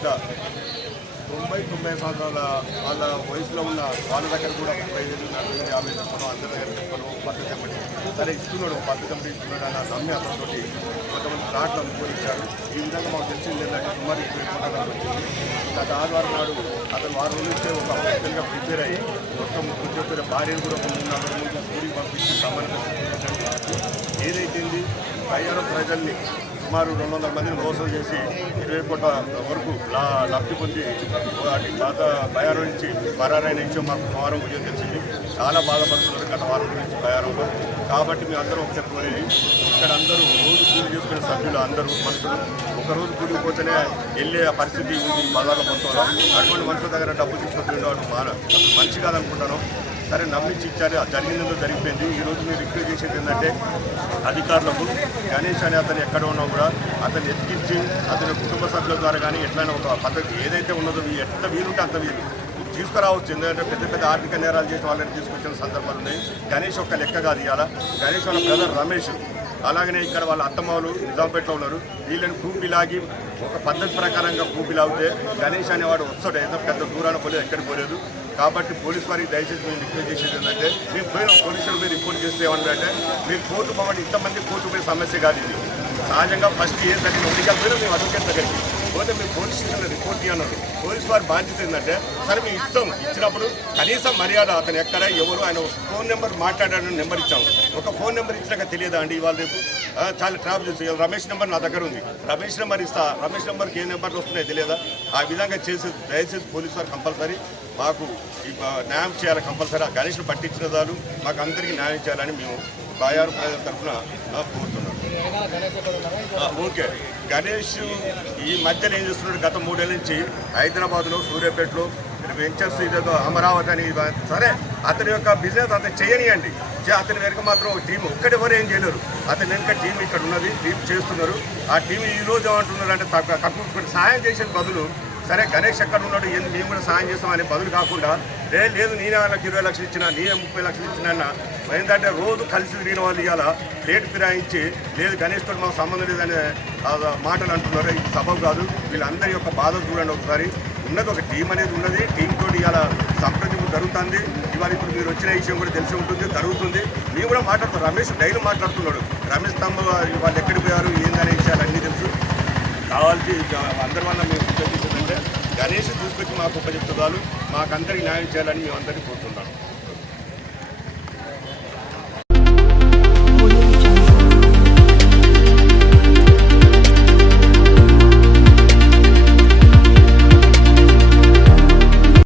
చిన్న తొంభై తొంభై సంవత్సరాల వాళ్ళ వయసులో ఉన్న వాళ్ళ దగ్గర కూడా ముప్పై ఐదు నలభై ఐదు యాభై చెప్పడం అందరి దగ్గర చెప్పడం పద్ధతి చెప్పండి సరే ఇస్తున్నాడు పద్ధతి చెప్పి ఇస్తున్నాడు అని నమ్మి అతనితో కొంతమంది ప్లాట్లు అమ్ముకొని ఈ విధంగా మాకు తెలిసింది ఏంటంటే సుమారు ఇరవై కోట్ల వచ్చింది గత ఆదివారం నాడు అతను వారం రోజులు ఇస్తే ఒక హాస్పిటల్గా ప్రిపేర్ అయ్యి మొత్తం ఉద్యోగుల భార్యను కూడా కొన్ని నలభై ముందు ఊరికి పంపించి సంబంధించి ఏదైతే పైన ప్రజల్ని సుమారు రెండు వందల మందిని మోసం చేసి ఇరవై కోట్ల వరకు లా లబ్ధి పొంది వాటి పాత బయారం నుంచి పరారైన నుంచి మాకు వారం ఉదయం తెలిసింది చాలా బాధపడుతున్నారు గత వారం నుంచి బయారంలో. కాబట్టి మేము అందరూ ఒక చెప్పుకునేది ఇక్కడ అందరూ రోజు కూలి చేసుకునే సభ్యులు అందరూ మనుషులు. ఒకరోజు కూలికి పోతేనే వెళ్ళే పరిస్థితి ఉంది బజార్లో మొత్తంలో. అటువంటి మనుషుల దగ్గర డబ్బు తీసుకొచ్చి వాడు మంచి కాదనుకుంటాను. సరే నమ్మించి ఇచ్చారు. జరిగిందో జరిగిపోయింది. ఈ రోజు మీరు రిక్వెస్ట్ చేసేది ఏంటంటే అధికారులకు గణేష్ అనే అతను ఎక్కడ ఉన్నా కూడా అతను ఎత్తికించి అతని కుటుంబ సభ్యుల ద్వారా కానీ ఎట్లయినా ఒక పద్ధతి ఏదైతే ఉన్నదో ఎంత వీలుంటే అంత వీలు. తీసుకురావచ్చు. ఎందుకంటే పెద్ద పెద్ద ఆర్థిక నేరాలు చేసి వాళ్ళని తీసుకొచ్చిన సందర్భాలు ఉన్నాయి. గణేష్ ఒక్క లెక్క కాదు ఇవాళ. గణేష్ వాళ్ళ బ్రదర్ రమేష్. అలాగనే ఇక్కడ వాళ్ళ అత్తమ్మలు నిజాంపేటలో ఉన్నారు. వీళ్ళని కూపి లాగి ఒక పద్ధతి ప్రకారంగా కూపి లాగితే గణేష్ అనేవాడు వస్తాడు. ఏదో పెద్ద దూరాన పోలేదు ఎక్కడికి పోలేదు. కాబట్టి పోలీస్ వారికి దయచేసి మేము రిక్వెస్ట్ చేసేది ఏంటంటే మేము పోయిన పోలీసులు మీరు రిపోర్ట్ చేస్తే ఏమంటే మీరు కోర్టు పోవడం ఇంతమంది కోర్టు పోయే సమస్య కాదు ఇది. సహజంగా ఫస్ట్ ఏం తగ్గిన ఉడిగా పోయినా మేము అడ్వకేట్ దగ్గరికి. పోతే మీరు పోలీస్ స్టేషన్లో రిపోర్ట్ చేయన్నారు పోలీస్ వారి బాధ్యత ఏంటంటే సరే మేము ఇస్తాం. ఇచ్చినప్పుడు కనీసం మర్యాద అతను ఎక్కడ ఎవరు ఆయన ఫోన్ నెంబర్ మాట్లాడాలని నెంబర్ ఇచ్చాము. ఒక ఫోన్ నెంబర్ ఇచ్చినాక తెలియదా అండి ఇవాళ రేపు? చాలా ట్రాప్ చేసి రమేష్ నెంబర్ నా దగ్గర ఉంది. రమేష్ నెంబర్ ఇస్తా. రమేష్ నెంబర్కి ఏ నెంబర్లు వస్తున్నాయో తెలియదా? ఆ విధంగా చేసి దయచేసి పోలీస్ వారు కంపల్సరీ మాకు ఈ న్యాయం చేయాలి కంపల్సరీ. ఆ గణేష్ను పట్టించిన దాలు మాకు అందరికీ న్యాయం చేయాలని మేము బాయారు ప్రజల తరఫున ఆ, కోరుతున్నాం. ఓకే గణేష్ ఈ మధ్యలో ఏం చేస్తున్నాడు? గత మూడేళ్ళ నుంచి హైదరాబాద్లో సూర్యాపేటలో వెంచర్స్ ఇదేదో అమరావతి అని సరే అతని యొక్క బిజినెస్ అతను చేయనియండి. చే- అతని వెనుక మాత్రం టీం ఒక్కటి ఎవరు ఏం చేయలేరు. అతని వెనుక టీం ఇక్కడ ఉన్నది టీం చేస్తున్నారు. ఆ టీం ఈ రోజు ఏమంటున్నారు అంటే తక్కువ సహాయం చేసిన బదులు సరే గణేష్ ఎక్కడ ఉన్నాడు ఏం మేము కూడా సాయం చేస్తామని అనే బదులు కాకుండా లే లేదు నేనే వాళ్ళకి ఇరవై లక్షలు ఇచ్చినా నేనే ముప్పై లక్షలు ఇచ్చిన ఏంటంటే రోజు కలిసి తిరిగిన వాళ్ళు ఇవాళ రేటు ఫిరాయించి లేదు గణేష్ తోటి మాకు సంబంధం లేదనే మాటలు అంటున్నారు ఇది సబబు కాదు వీళ్ళందరి యొక్క బాధ చూడండి ఒకసారి. ఉన్నది ఒక టీం అనేది ఉన్నది టీం తోటి ఇవాళ సంప్రదింపు జరుగుతుంది. ఇవాళ ఇప్పుడు మీరు వచ్చిన విషయం కూడా తెలిసి ఉంటుంది జరుగుతుంది. మేము కూడా మాట్లాడుతున్నాం. రమేష్ డైలీ మాట్లాడుతున్నాడు. రమేష్ తమ్మ వాళ్ళు ఎక్కడికి పోయారు ఏందనే విషయాలు అన్నీ తెలుసు. కావాల్సి అందరి వల్ల మేము ఉద్దేశించిందంటే గణేష్ తీసుకొచ్చి మాకు ఉపయోగిస్తున్నారు మాకందరికి న్యాయం చేయాలని మేము అందరికీ కోరుతున్నాం.